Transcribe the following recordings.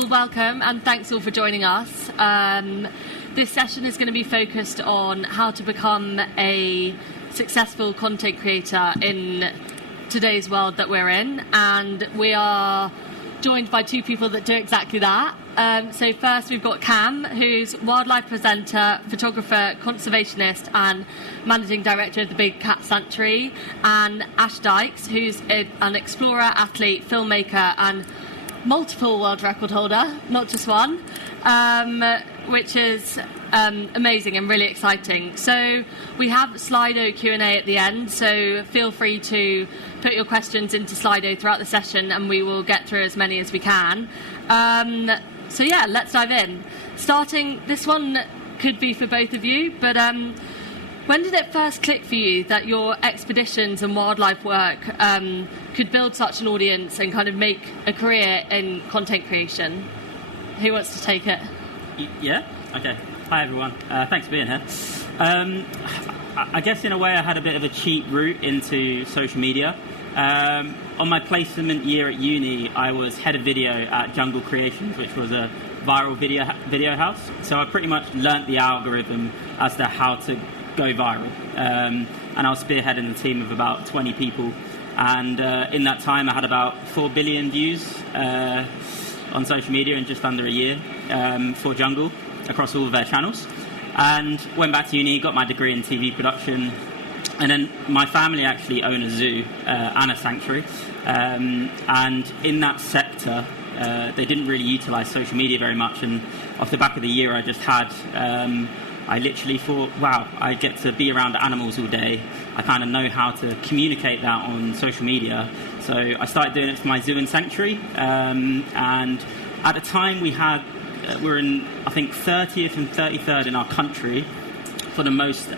Well, welcome, and thanks all for joining us. This session is going to be focused on how to become a successful content creator in today's world that we're in, and we are joined by two people that do exactly that. So first we've got Cam, who's wildlife presenter, photographer, conservationist and managing director of the Big Cat Sanctuary, and Ash Dykes, who's an explorer, athlete, filmmaker and multiple world record holder, not just one, which is amazing and really exciting. So we have Slido Q&A at the end, so feel free to put your questions into Slido throughout the session and we will get through as many as we can. So yeah, let's dive in. Starting, this one could be for both of you, but when did it first click for you that your expeditions and wildlife work could build such an audience and kind of make a career in content creation? Who wants to take it? Yeah? Okay. Hi, everyone. Thanks for being here. I guess in a way I had a bit of a cheap route into social media. On my placement year at uni, I was head of video at Jungle Creations, which was a viral video house. So I pretty much learnt the algorithm as to how to go viral. And I was spearheading a team of about 20 people. And in that time, I had about 4 billion views on social media in just under a year for Jungle across all of their channels. And went back to uni, got my degree in TV production. And then my family actually own a zoo and a sanctuary. And in that sector, they didn't really utilise social media very much. And off the back of the year I just had, I literally thought, wow, I get to be around animals all day. I kind of know how to communicate that on social media. So I started doing it for my zoo and sanctuary. And at the time we're in, I think, 30th and 33rd in our country for the most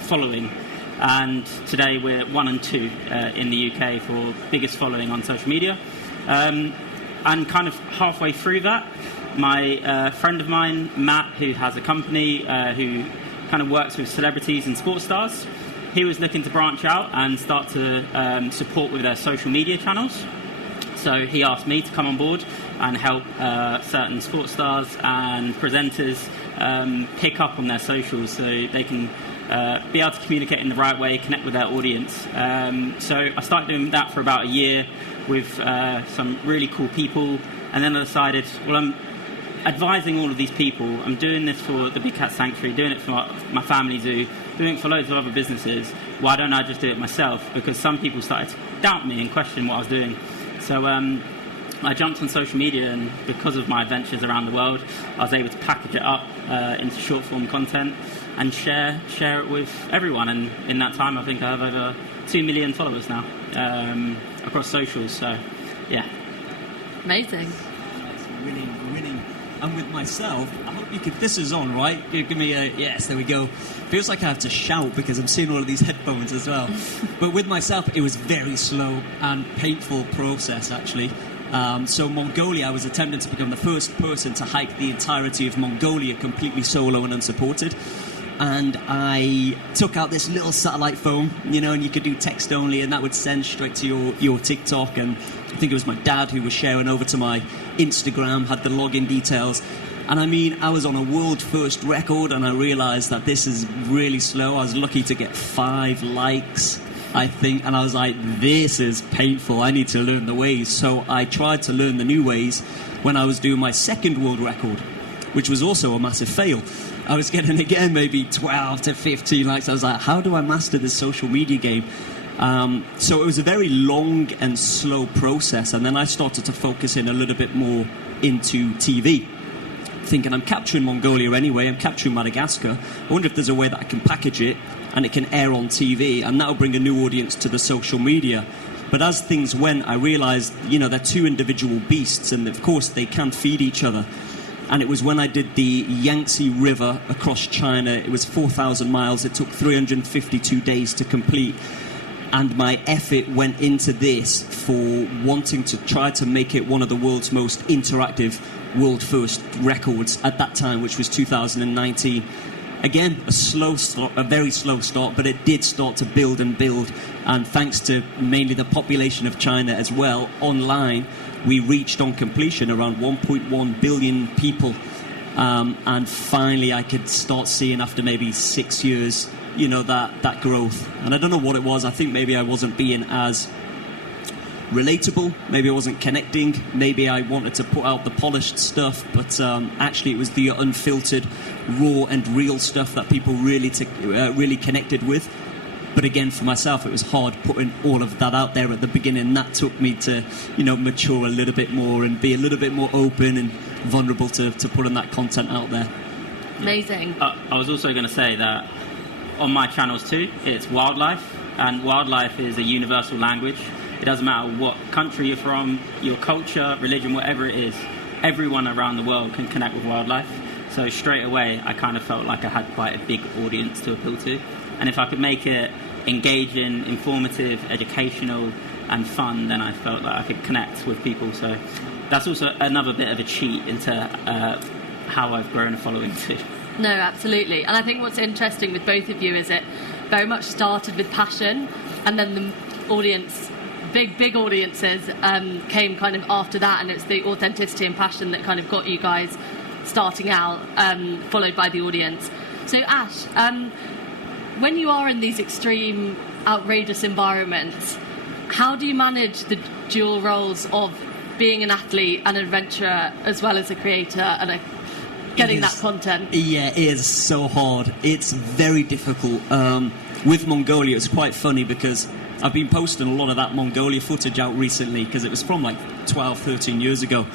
following. And today we're 1 and 2 in the UK for biggest following on social media. And kind of halfway through that, my friend of mine, Matt, who has a company who kind of works with celebrities and sports stars, he was looking to branch out and start to support with their social media channels. So he asked me to come on board and help certain sports stars and presenters pick up on their socials so they can be able to communicate in the right way, connect with their audience. So I started doing that for about a year with some really cool people, and then I decided, well, I'm advising all of these people. I'm doing this for the Big Cat Sanctuary, doing it for my family zoo, doing it for loads of other businesses. Why don't I just do it myself? Because some people started to doubt me and question what I was doing. So I jumped on social media, and because of my adventures around the world, I was able to package it up into short-form content and share it with everyone. And in that time, I think I have over 2 million followers now across socials. So, yeah. Amazing. Winning. And with myself, I hope you could... This is on, right? Give me a... Yes, there we go. Feels like I have to shout because I'm seeing all of these headphones as well. But with myself, it was very slow and painful process, actually. So Mongolia, I was attempting to become the first person to hike the entirety of Mongolia completely solo and unsupported. And I took out this little satellite phone, and you could do text only, and that would send straight to your TikTok. And I think it was my dad who was sharing over to my Instagram, had the login details. And I mean, I was on a world first record, and I realised that this is really slow. I was lucky to get 5 likes, I think, and I was like, this is painful. I need to learn the ways. So I tried to learn the new ways when I was doing my second world record, which was also a massive fail. I was getting, again, maybe 12 to 15 likes. I was like, how do I master this social media game? So it was a very long and slow process. And then I started to focus in a little bit more into TV, thinking I'm capturing Mongolia anyway, I'm capturing Madagascar. I wonder if there's a way that I can package it and it can air on TV, and that will bring a new audience to the social media. But as things went, I realised, they're two individual beasts, and of course they can feed each other. And it was when I did the Yangtze River across China. It was 4,000 miles. It took 352 days to complete. And my effort went into this for wanting to try to make it one of the world's most interactive world first records at that time, which was 2019. again, a very slow start, but it did start to build and build. And thanks to mainly the population of China as well, online, we reached on completion around 1.1 billion people. And finally, I could start seeing after maybe 6 years, that growth. And I don't know what it was. I think maybe I wasn't being as relatable. Maybe I wasn't connecting. Maybe I wanted to put out the polished stuff. But actually, it was the unfiltered, raw and real stuff that people really connected with. But again, for myself, it was hard putting all of that out there at the beginning. That took me to, mature a little bit more and be a little bit more open and vulnerable to putting that content out there. Amazing. I was also going to say that on my channels too, it's wildlife, and wildlife is a universal language. It doesn't matter what country you're from, your culture, religion, whatever it is. Everyone around the world can connect with wildlife. So straight away, I kind of felt like I had quite a big audience to appeal to. And if I could make it engaging, informative, educational, and fun, then I felt that I could connect with people. So that's also another bit of a cheat into how I've grown a following too. No, absolutely. And I think what's interesting with both of you is it very much started with passion, and then the audience, big audiences, came kind of after that, and it's the authenticity and passion that kind of got you guys starting out, followed by the audience. So Ash, when you are in these extreme, outrageous environments, how do you manage the dual roles of being an athlete and an adventurer as well as a creator and getting that content? Yeah, it is so hard. It's very difficult. With Mongolia, it's quite funny because I've been posting a lot of that Mongolia footage out recently because it was from like 12, 13 years ago.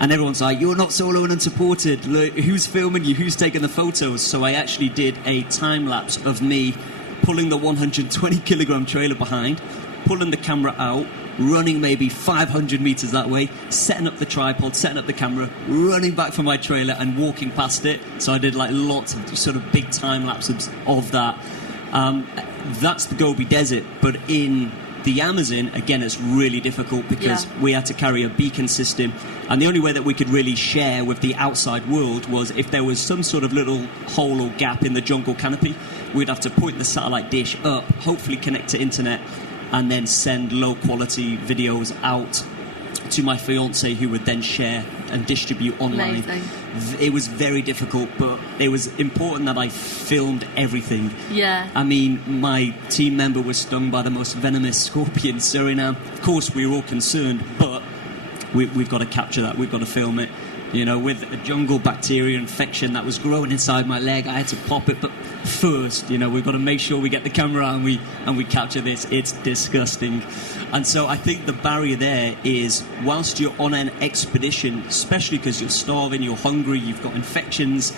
And everyone's like, you're not solo and unsupported. Look, who's filming you? Who's taking the photos? So I actually did a time-lapse of me pulling the 120-kilogram trailer behind, pulling the camera out, running maybe 500 meters that way, setting up the tripod, setting up the camera, running back for my trailer and walking past it. So I did like lots of sort of big time-lapses of that. That's the Gobi Desert. But in the Amazon, again, it's really difficult because we had to carry a beacon system, and the only way that we could really share with the outside world was if there was some sort of little hole or gap in the jungle canopy. We'd have to point the satellite dish up, hopefully connect to internet, and then send low-quality videos out to my fiancée, who would then share and distribute online. Amazing. It was very difficult, but it was important that I filmed everything. Yeah. I mean, my team member was stung by the most venomous scorpion in Suriname. Of course, we were all concerned, but we've got to capture that. We've got to film it. With a jungle bacteria infection that was growing inside my leg, I had to pop it. But first, we've got to make sure we get the camera out and we capture this. It's disgusting. And so I think the barrier there is, whilst you're on an expedition, especially because you're starving, you're hungry, you've got infections,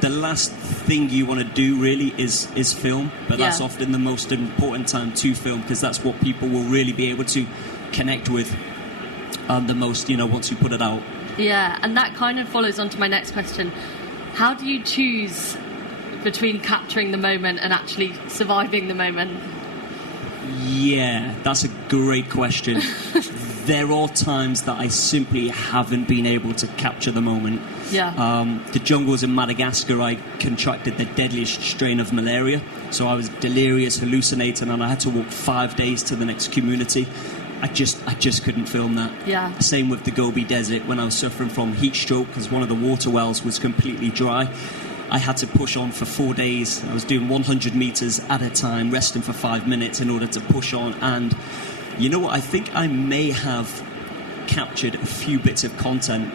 the last thing you want to do really is film. But that's often the most important time to film, because that's what people will really be able to connect with the most, once you put it out. Yeah, and that kind of follows on to my next question. How do you choose between capturing the moment and actually surviving the moment? Yeah, that's a great question. There are times that I simply haven't been able to capture the moment. Yeah. The jungles in Madagascar, I contracted the deadliest strain of malaria. So I was delirious, hallucinating, and I had to walk 5 days to the next community. I just couldn't film that. Yeah. Same with the Gobi Desert, when I was suffering from heat stroke because one of the water wells was completely dry. I had to push on for 4 days. I was doing 100 meters at a time, resting for 5 minutes in order to push on. And you know what? I think I may have captured a few bits of content,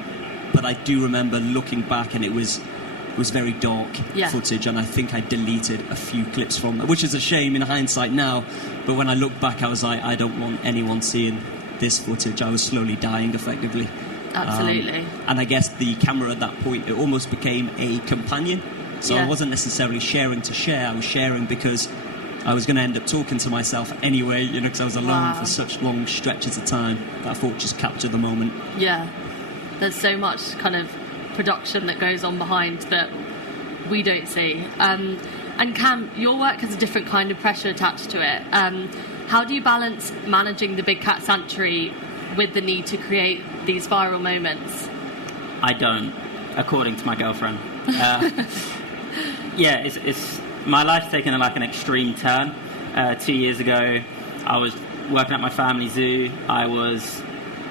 but I do remember looking back, and it was very dark footage, and I think I deleted a few clips from it, which is a shame in hindsight now. But when I look back, I was like, I don't want anyone seeing this footage. I was slowly dying, effectively. Absolutely. And I guess the camera at that point, it almost became a companion. So I wasn't necessarily sharing to share. I was sharing because I was going to end up talking to myself anyway, because I was alone for such long stretches of time that I thought just capture the moment. Yeah. There's so much kind of production that goes on behind that we don't see. And Cam, your work has a different kind of pressure attached to it. How do you balance managing the Big Cat Sanctuary with the need to create these viral moments? I don't, according to my girlfriend. Yeah, it's my life's taken like an extreme turn. 2 years ago, I was working at my family zoo. I was,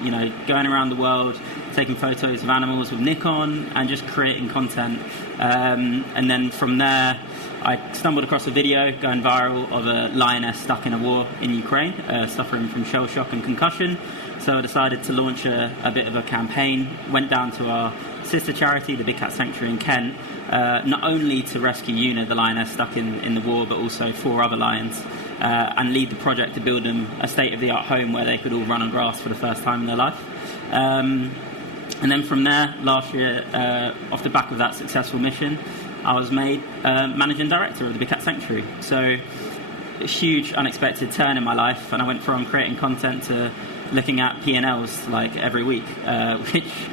going around the world, taking photos of animals with Nikon and just creating content. And then from there, I stumbled across a video going viral of a lioness stuck in a war in Ukraine, suffering from shell shock and concussion. So I decided to launch a bit of a campaign, went down to our sister charity, the Big Cat Sanctuary in Kent, not only to rescue Una, the lioness stuck in the war, but also 4 other lions, and lead the project to build them a state-of-the-art home where they could all run on grass for the first time in their life. And then from there, last year, off the back of that successful mission, I was made managing director of the Big Cat Sanctuary. So a huge, unexpected turn in my life, and I went from creating content to looking at P&Ls like every week,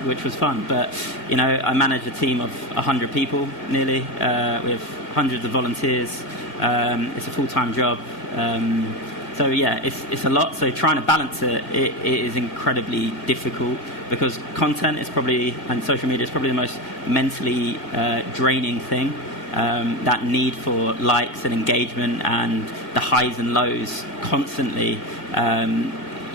which was fun. But I manage a team of 100 people nearly. We have hundreds of volunteers. It's a full-time job. So yeah, it's a lot. So trying to balance it is incredibly difficult, because content is probably, and social media is probably the most mentally draining thing. That need for likes and engagement and the highs and lows constantly.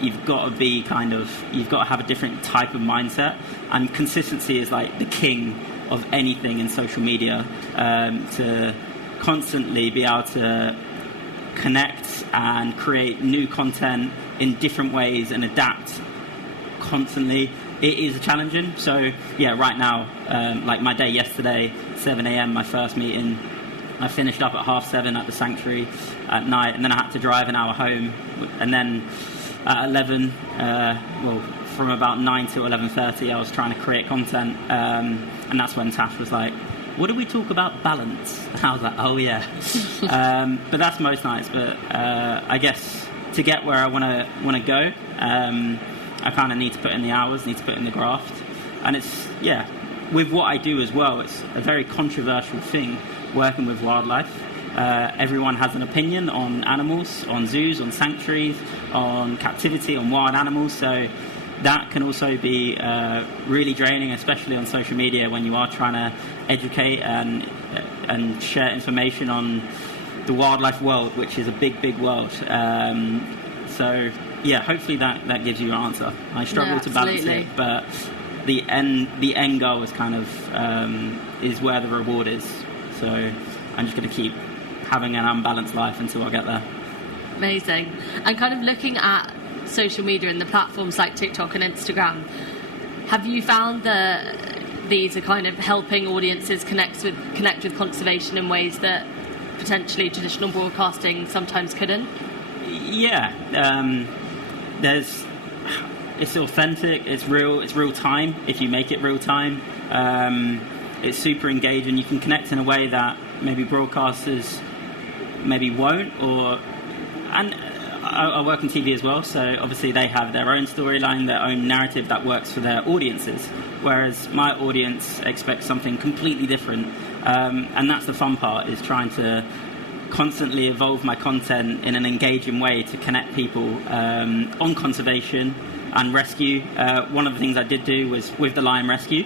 You've got to have a different type of mindset, and consistency is like the king of anything in social media. To constantly be able to connect and create new content in different ways and adapt constantly, it is challenging. So yeah, right now, like my day yesterday, 7 a.m, my first meeting, I finished up at 7:30 at the sanctuary at night, and then I had to drive an hour home, and then at 11, from about 9 to 11:30, I was trying to create content, and that's when Tash was like, what do we talk about? Balance. And I was like, oh yeah. But that's most nights. But I guess to get where I want to go, I kind of need to put in the hours, need to put in the graft. And it's, with what I do as well, it's a very controversial thing, working with wildlife. Everyone has an opinion on animals, on zoos, on sanctuaries, on captivity, on wild animals. So that can also be really draining, especially on social media, when you are trying to educate and share information on the wildlife world, which is a big, big world. So yeah, hopefully that gives you your answer. I struggle to balance it, but the end goal is kind of is where the reward is. So I'm just going to keep having an unbalanced life until I get there. Amazing. And kind of looking at social media and the platforms like TikTok and Instagram, have you found that these are kind of helping audiences connect with conservation in ways that potentially traditional broadcasting sometimes couldn't? Yeah, it's authentic, it's real time. If you make it real time, it's super engaging. You can connect in a way that maybe broadcasters maybe won't, and I work in TV as well, so obviously they have their own storyline, their own narrative that works for their audiences, whereas my audience expects something completely different, and that's the fun part, is trying to constantly evolve my content in an engaging way to connect people on conservation and rescue. One of the things I did do was with the lion rescue,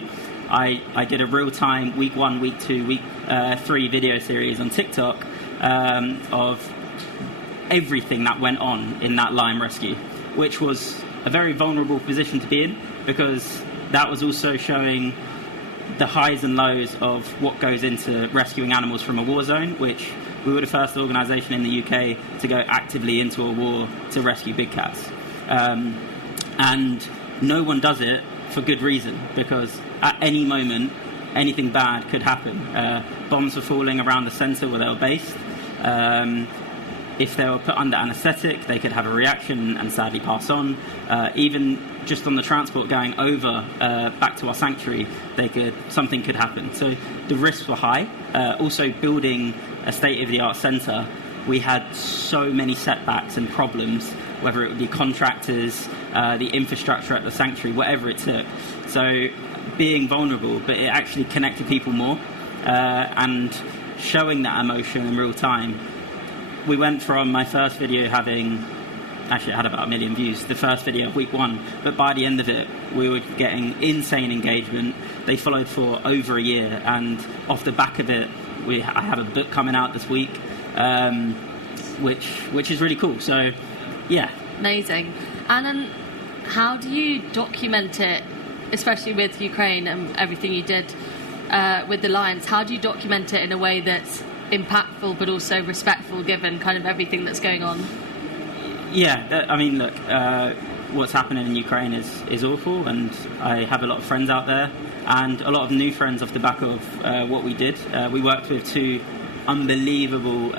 I did a real-time week 1, week 2, week 3 video series on TikTok of everything that went on in that lion rescue, which was a very vulnerable position to be in, because that was also showing the highs and lows of what goes into rescuing animals from a war zone, which we were the first organisation in the UK to go actively into a war to rescue big cats. And no one does it for good reason, because at any moment anything bad could happen. Bombs were falling around the centre where they were based. If they were put under anaesthetic, they could have a reaction and sadly pass on. Even just on the transport going over back to our sanctuary, something could happen. So the risks were high. Also, building a state-of-the-art centre, we had so many setbacks and problems, whether it would be contractors, the infrastructure at the sanctuary, whatever it took. So being vulnerable, but it actually connected people more, and showing that emotion in real time. We went from my first video having, actually it had about 1 million views, the first video of week 1, but by the end of it we were getting insane engagement. They followed for over a year, and off the back of it I have a book coming out this week, which is really cool. So, yeah. Amazing. And then how do you document it, especially with Ukraine and everything you did with the Lions? How do you document it in a way that's impactful but also respectful, given kind of everything that's going on? Yeah, I mean, look, what's happening in Ukraine is awful, and I have a lot of friends out there, and a lot of new friends off the back of what we did. We worked with two unbelievable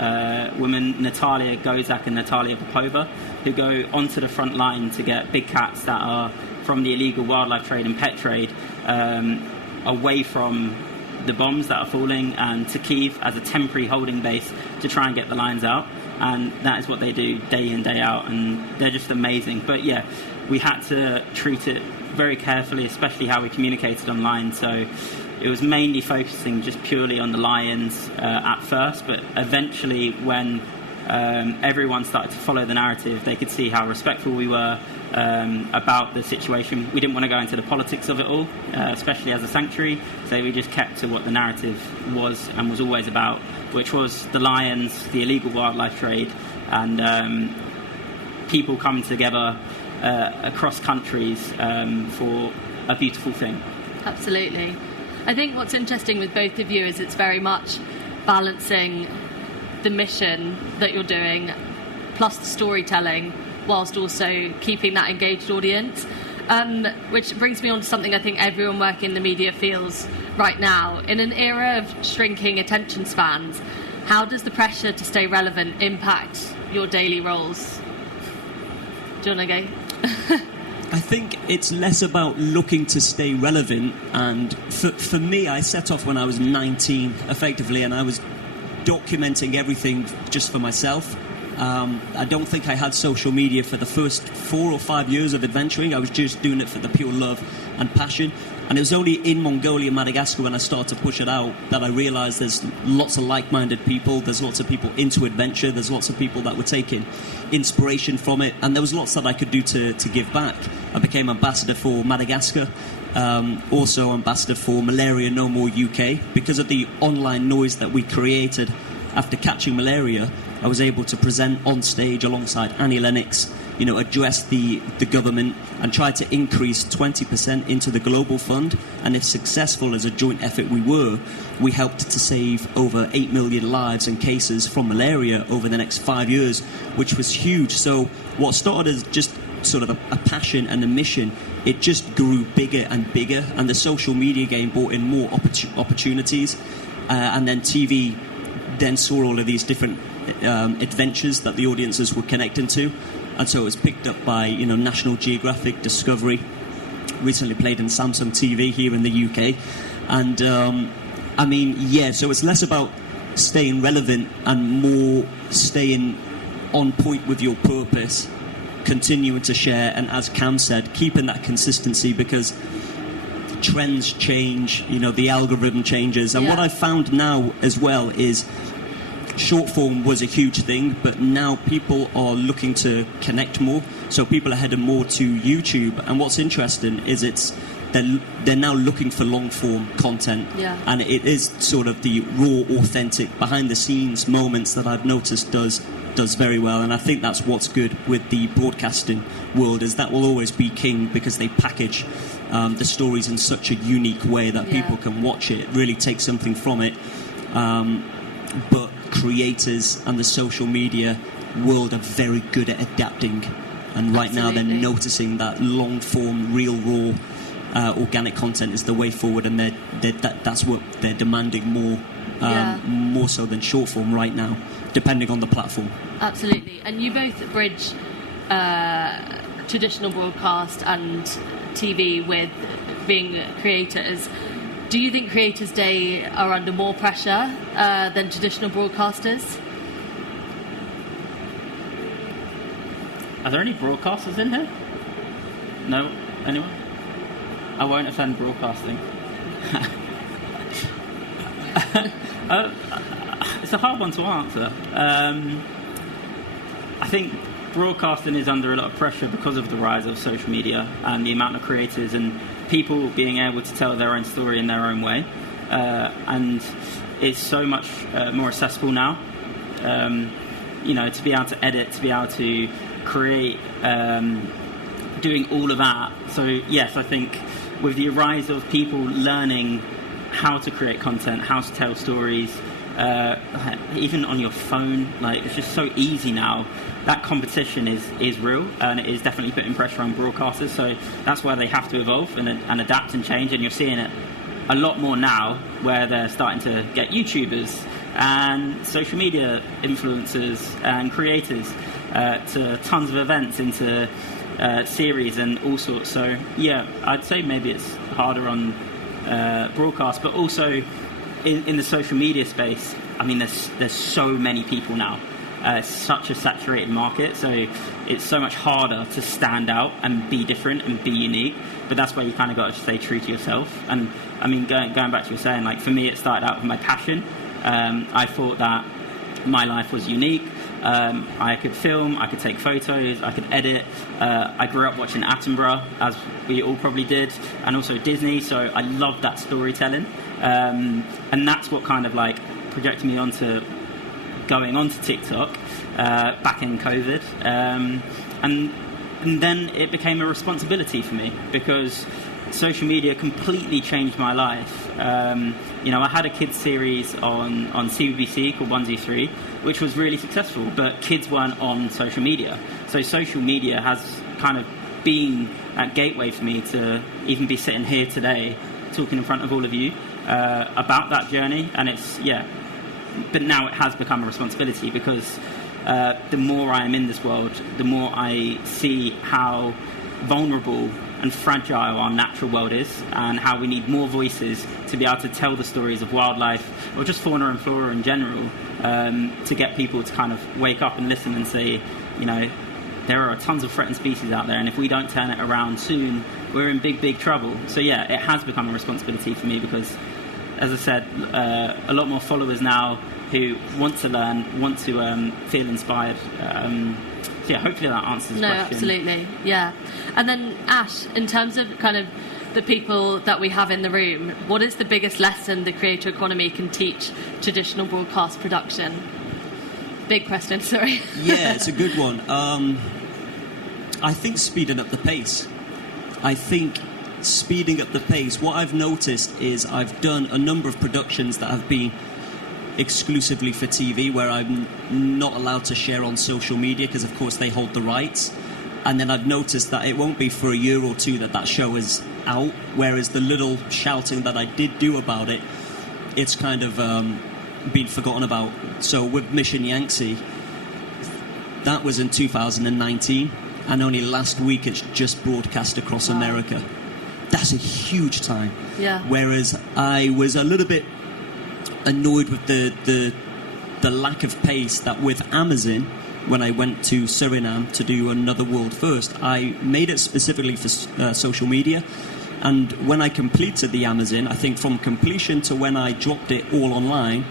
women, Natalia Gozak and Natalia Popova, who go onto the front line to get big cats that are from the illegal wildlife trade and pet trade away from the bombs that are falling, and to Kyiv as a temporary holding base to try and get the lions out. And that is what they do day in, day out, and they're just amazing. But yeah, we had to treat it very carefully, especially how we communicated online. So it was mainly focusing just purely on the lions at first, but eventually when everyone started to follow the narrative, they could see how respectful we were about the situation. We didn't want to go into the politics of it all, especially as a sanctuary, so we just kept to what the narrative was and was always about, which was the lions, the illegal wildlife trade, and people coming together across countries for a beautiful thing. Absolutely. I think what's interesting with both of you is it's very much balancing the mission that you're doing plus the storytelling, whilst also keeping that engaged audience, which brings me on to something I think everyone working in the media feels right now. In an era of shrinking attention spans, how does the pressure to stay relevant impact your daily roles? Do you want to go? I think it's less about looking to stay relevant, and for me, I set off when I was 19, effectively, and I was documenting everything just for myself. I don't think I had social media for the first 4 or 5 years of adventuring. I was just doing it for the pure love and passion. And it was only in Mongolia, Madagascar, when I started to push it out, that I realised there's lots of like-minded people, there's lots of people into adventure, there's lots of people that were taking inspiration from it, and there was lots that I could do to give back. I became ambassador for Madagascar, also ambassador for Malaria No More UK. Because of the online noise that we created after catching malaria, I was able to present on stage alongside Annie Lennox, address the government and try to increase 20% into the global fund. And if successful as a joint effort we helped to save over 8 million lives and cases from malaria over the next 5 years, which was huge. So what started as just sort of a passion and a mission, it just grew bigger and bigger, and the social media game brought in more opportunities, and then TV then saw all of these different adventures that the audiences were connecting to, and so it was picked up by National Geographic, Discovery, recently played in Samsung TV here in the UK, and so it's less about staying relevant and more staying on point with your purpose, continuing to share, and as Cam said, keeping that consistency, because trends change, the algorithm changes, and what I've found now as well is short form was a huge thing, but now people are looking to connect more, so people are heading more to YouTube. And what's interesting is they're now looking for long form content, and it is sort of the raw, authentic, behind the scenes moments that I've noticed does very well. And I think that's what's good with the broadcasting world, is that will always be king, because they package the stories in such a unique way that people can watch it, really take something from it. But creators and the social media world are very good at adapting, and right now they're noticing that long form, real, raw, organic content is the way forward, and that's what they're demanding more so than short form right now, depending on the platform. Absolutely. And you both bridge traditional broadcast and TV with being creators. Do you think Creators Day are under more pressure than traditional broadcasters? Are there any broadcasters in here? No? Anyone? I won't offend broadcasting. It's a hard one to answer. I think broadcasting is under a lot of pressure because of the rise of social media and the amount of creators and people being able to tell their own story in their own way. And it's so much more accessible now. To be able to edit, to be able to create, doing all of that. So yes, I think with the rise of people learning how to create content, how to tell stories, even on your phone, like it's just so easy now. That competition is real, and it is definitely putting pressure on broadcasters. So that's why they have to evolve and adapt and change. And you're seeing it a lot more now, where they're starting to get YouTubers and social media influencers and creators to tons of events, into series and all sorts. So yeah, I'd say maybe it's harder on broadcast, but also in the social media space. I mean, there's so many people now. It's such a saturated market, so it's so much harder to stand out and be different and be unique. But that's where you kind of got to stay true to yourself. And I mean, going back to your saying, like for me, it started out with my passion. I thought that my life was unique. I could film, I could take photos, I could edit. I grew up watching Attenborough, as we all probably did, and also Disney, so I loved that storytelling. And that's what kind of like projected me onto going onto TikTok back in COVID. And then it became a responsibility for me, because social media completely changed my life. I had a kids series on CBBC called 123, which was really successful, but kids weren't on social media. So social media has kind of been that gateway for me to even be sitting here today talking in front of all of you about that journey. And but now it has become a responsibility, because the more I am in this world, the more I see how vulnerable and fragile our natural world is, and how we need more voices to be able to tell the stories of wildlife, or just fauna and flora in general, to get people to kind of wake up and listen and say, there are tons of threatened species out there, and if we don't turn it around soon, we're in big trouble. So yeah, it has become a responsibility for me, because, as I said, a lot more followers now who want to learn, want to feel inspired. So yeah, hopefully that answers the question. No, absolutely, yeah. And then Ash, in terms of kind of the people that we have in the room, what is the biggest lesson the creator economy can teach traditional broadcast production? Big question, sorry. Yeah, it's a good one. I think speeding up the pace. What I've noticed is I've done a number of productions that have been exclusively for TV, where I'm not allowed to share on social media because, of course, they hold the rights. And then I've noticed that it won't be for a year or two that show is out, whereas the little shouting that I did do about it, it's kind of been forgotten about. So with Mission Yangtze, that was in 2019, and only last week it's just broadcast across America. That's a huge time. Yeah. Whereas I was a little bit annoyed with the lack of pace that with Amazon, when I went to Suriname to do another world first, I made it specifically for social media. And when I completed the Amazon, I think from completion to when I dropped it all online,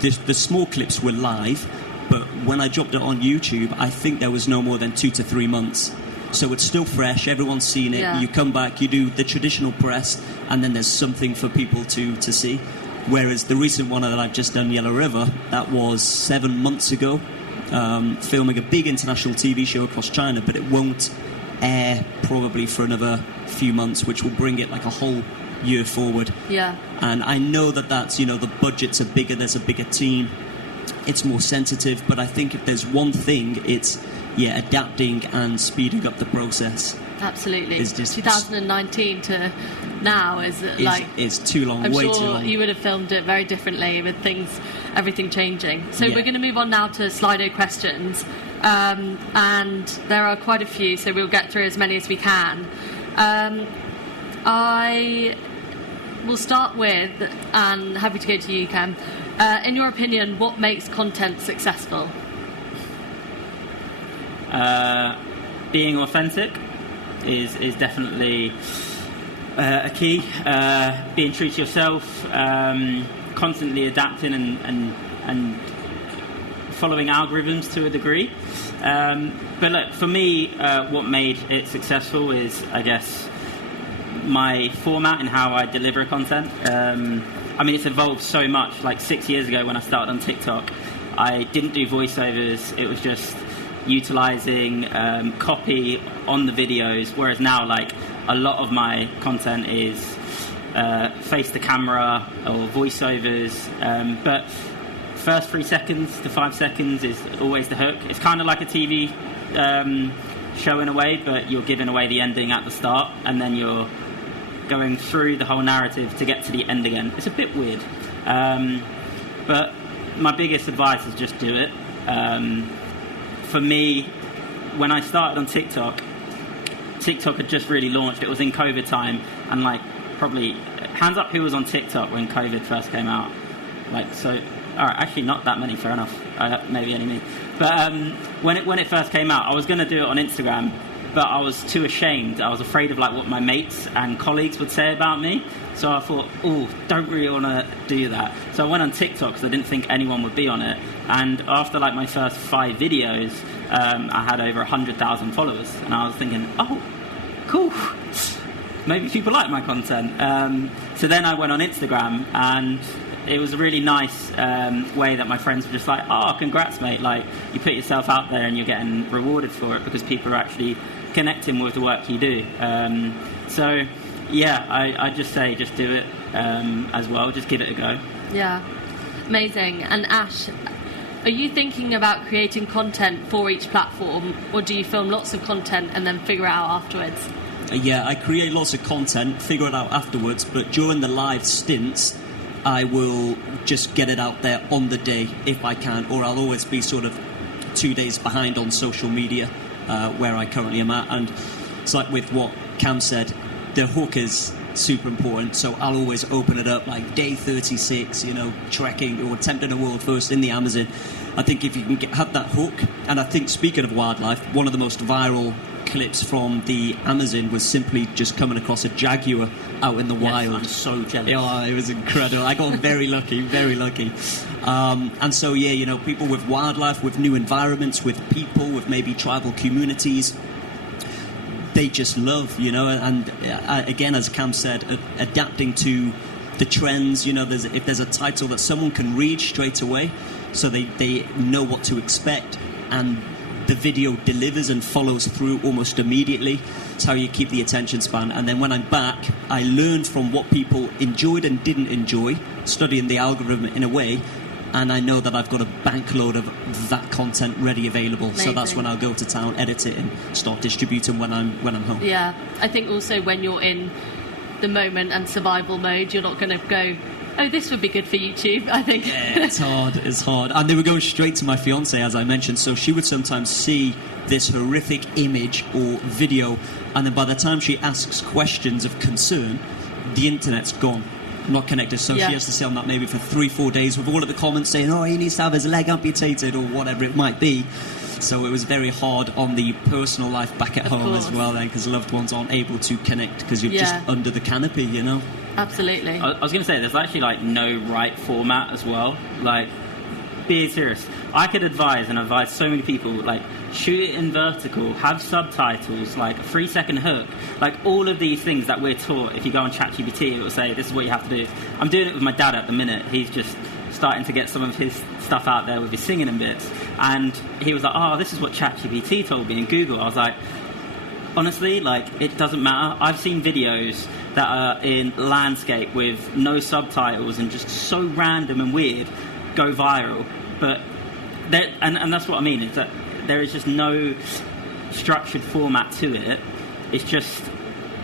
the small clips were live, but when I dropped it on YouTube, I think there was no more than 2 to 3 months. So it's still fresh, everyone's seen it, Yeah. You come back, you do the traditional press, and then there's something for people to see. Whereas the recent one that I've just done, Yellow River, that was 7 months ago, filming a big international TV show across China, but it won't air probably for another few months, which will bring it like a whole year forward. Yeah. And I know that's, the budgets are bigger, there's a bigger team, it's more sensitive, but I think if there's one thing, it's, adapting and speeding up the process. Absolutely. It's just 2019 to now is it's too long, I'm way sure too long. you would have filmed it very differently with everything changing. So Yeah. we're going to move on now to Slido questions, and there are quite a few, so we'll get through as many as we can. I will start with, and happy to go to you, Cam. In your opinion, what makes content successful? Being authentic is definitely a key. Being true to yourself, constantly adapting and following algorithms to a degree. But look, for me, what made it successful is, I guess, my format and how I deliver content. I mean, it's evolved so much. Like 6 years ago when I started on TikTok, I didn't do voiceovers. It was just utilizing copy on the videos, whereas now, like, a lot of my content is face to camera or voiceovers, but first 3 seconds to 5 seconds is always the hook. It's kind of like a TV show in a way, but you're giving away the ending at the start, and then you're going through the whole narrative to get to the end again. It's a bit weird, but my biggest advice is just do it. For me, when I started on TikTok had just really launched. It was in COVID time, and like, probably, hands up who was on TikTok when COVID first came out. Like, so, all right, actually not that many, fair enough. Maybe only me. But when it first came out, I was going to do it on Instagram, but I was too ashamed. I was afraid of like what my mates and colleagues would say about me. So I thought, don't really want to do that. So I went on TikTok because I didn't think anyone would be on it. And after like my first 5 videos, I had over 100,000 followers. And I was thinking, cool. Maybe people like my content. So then I went on Instagram, and it was a really nice way that my friends were just like, congrats, mate. Like, you put yourself out there and you're getting rewarded for it because people are actually connecting with the work you do. So, yeah, I just say just do it as well. Just give it a go. Yeah, amazing. And Ash, are you thinking about creating content for each platform, or do you film lots of content and then figure it out afterwards? Yeah, I create lots of content, figure it out afterwards, but during the live stints, I will just get it out there on the day if I can, or I'll always be sort of 2 days behind on social media where I currently am at. And it's like with what Cam said, the hook is super important, so I'll always open it up like day 36, trekking or attempting a world first in the Amazon. I think if you can have that hook, and I think, speaking of wildlife, one of the most viral clips from the Amazon was simply just coming across a jaguar out in the wild. I'm so jealous. Yeah, it was incredible. I got very lucky, very lucky. And so, yeah, people with wildlife, with new environments, with people, with maybe tribal communities, they just love, and again, as Cam said, adapting to the trends. If there's a title that someone can read straight away, so they know what to expect, and the video delivers and follows through almost immediately. It's how you keep the attention span. And then when I'm back, I learned from what people enjoyed and didn't enjoy, studying the algorithm in a way, and I know that I've got a bank load of that content ready available. Amazing. So that's when I'll go to town, edit it, and start distributing when I'm home. Yeah, I think also when you're in the moment and survival mode, you're not going to go, this would be good for YouTube, I think. Yeah, it's hard. And they were going straight to my fiancée, as I mentioned, so she would sometimes see this horrific image or video, and then by the time she asks questions of concern, the internet's gone. Not connected, so Yeah. she has to sit on that maybe for 3-4 days with all of the comments saying, he needs to have his leg amputated or whatever it might be. So it was very hard on the personal life back at home as well, then, because loved ones aren't able to connect because you're just under the canopy, Absolutely. I was going to say, there's actually like no right format as well. Like, be serious. I could advise so many people, like, shoot it in vertical, have subtitles, like a 3-second hook, like all of these things that we're taught. If you go on ChatGPT, it will say this is what you have to do. I'm doing it with my dad at the minute. He's just starting to get some of his stuff out there with his singing and bits, and he was like, this is what ChatGPT told me in Google. I was like, honestly, like, it doesn't matter. I've seen videos that are in landscape with no subtitles and just so random and weird go viral, but and that's what I mean, is that there is just no structured format to it. It's just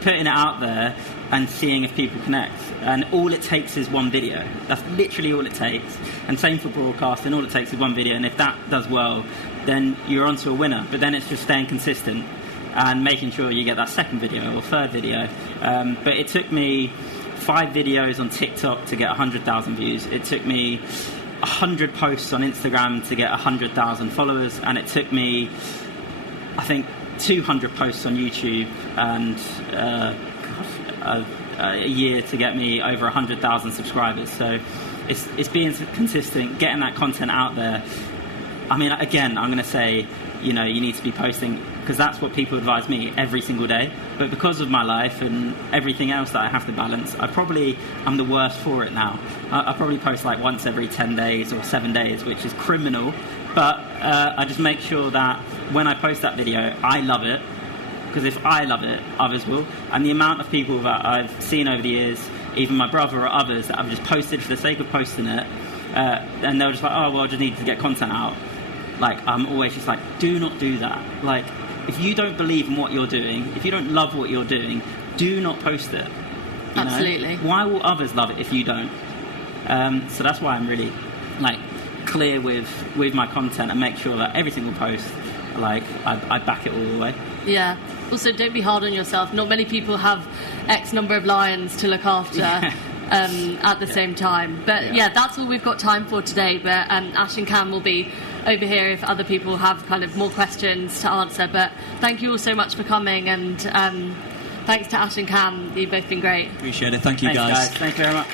putting it out there and seeing if people connect, and all it takes is one video. That's literally all it takes. And same for broadcasting, all it takes is one video, and if that does well, then you're onto a winner. But then it's just staying consistent and making sure you get that second video or third video. But it took me 5 videos on TikTok to get 100,000 views. It took me 100 posts on Instagram to get 100,000 followers, and it took me, I think, 200 posts on YouTube and a year to get me over 100,000 subscribers. So it's being consistent, getting that content out there. I mean, again, I'm going to say, you need to be posting because that's what people advise me every single day. But because of my life and everything else that I have to balance, I'm the worst for it now. I probably post like once every 10 days or 7 days, which is criminal. But I just make sure that when I post that video, I love it. Because if I love it, others will. And the amount of people that I've seen over the years, even my brother or others, that have just posted for the sake of posting it, and they're just like, oh, well, I just need to get content out. Like, I'm always just like, do not do that. Like, if you don't believe in what you're doing, if you don't love what you're doing, do not post it. You Absolutely. know? Why will others love it if you don't? So that's why I'm really, like, clear with my content and make sure that every single post, like, I back it all the way. Yeah. Also, don't be hard on yourself. Not many people have X number of lions to look after at the same time. But yeah, that's all we've got time for today. But Ash and Cam will be over here if other people have kind of more questions to answer. But thank you all so much for coming, and thanks to Ash and Cam. You've both been great. Appreciate it. Thank you, Thanks, guys. Thank you very much.